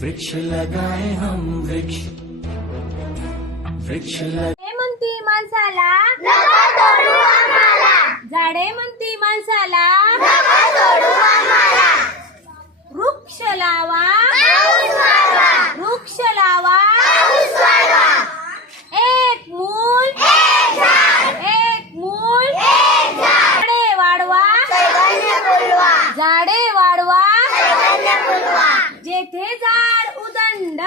वृक्ष लगाए हम वृक्ष वृक्ष झाडे म्हणती माणसाला नका तोडू आम्हाला, झाडे म्हणती माणसाला नका तोडू आम्हाला. वृक्ष लावा पाऊस वाढवा, वृक्ष लावा पाऊस वाढवा. एक मूल एक झाड, एक मूल एक झाड. झाडे वाढवा सगळ्यांना बोलवा, झाडे वाढवा सगळ्यांना बोलवा. जेथे झाड उदंड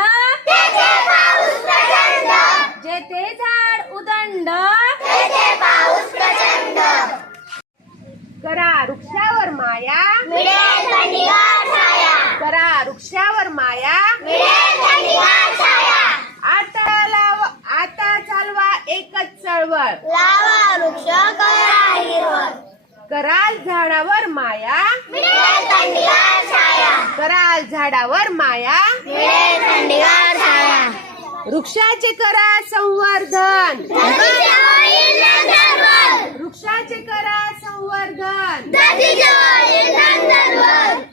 तेथे पाऊस प्रचंड, जेथे झाड उदंड तेथे पाऊस प्रचंड. करा वृक्षावर माया मिळेल थंडीगार छाया, करा वृक्षावर माया मिळेल थंडीगार छाया. आता चालवा एकच चळवळ लावा वृक्ष करा हिरवळ, कराल झाडावर माया मिळेल थंडीगार छाया, कराल झाडावर माया मिळेल थंडीगार छाया. वृक्षाचे करा संवर्धन धरतीच्या होईल नंदनवन, वृक्षाचे करा संवर्धन धरतीच्या होईल नंदनवन.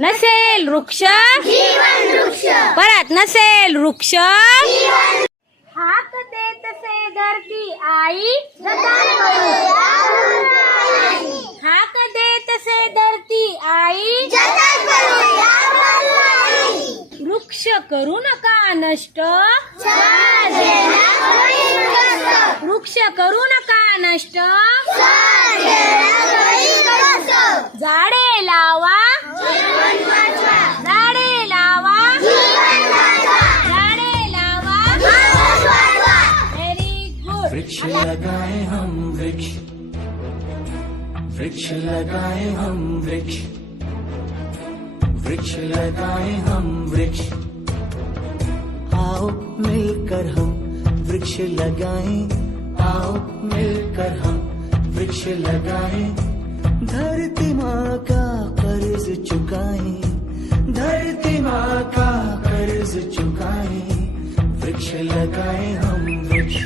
नसेल वृक्ष जीवन वृक्ष, परत नसेल वृक्ष जीवन. हाक देत से धरती आई जतन करूया वनवाई, हाक देत से धरती आई जतन करूया वनवाई. वृक्ष करू नका नष्ट छाया देणार होईल कष्ट, वृक्ष करू नका नष्ट छाया देणार होईल कष्ट. झाडे लावा जीवन वाचवा, झाडे लावा जीवन वाचवा. झाडे लावा पाऊस वाढवा, व्हेरी गुड वृक्ष लगाए हम वृक्ष वृक्ष लगाए हम वृक्ष वृक्ष लगाए हम वृक्ष आओ मिलकर हम वृक्ष लगाएं आओ मिलकर हम वृक्ष लगाएं धरती माँ का कर्ज चुकाएं धरती माँ का कर्ज चुकाएं वृक्ष लगाएं हम वृक्ष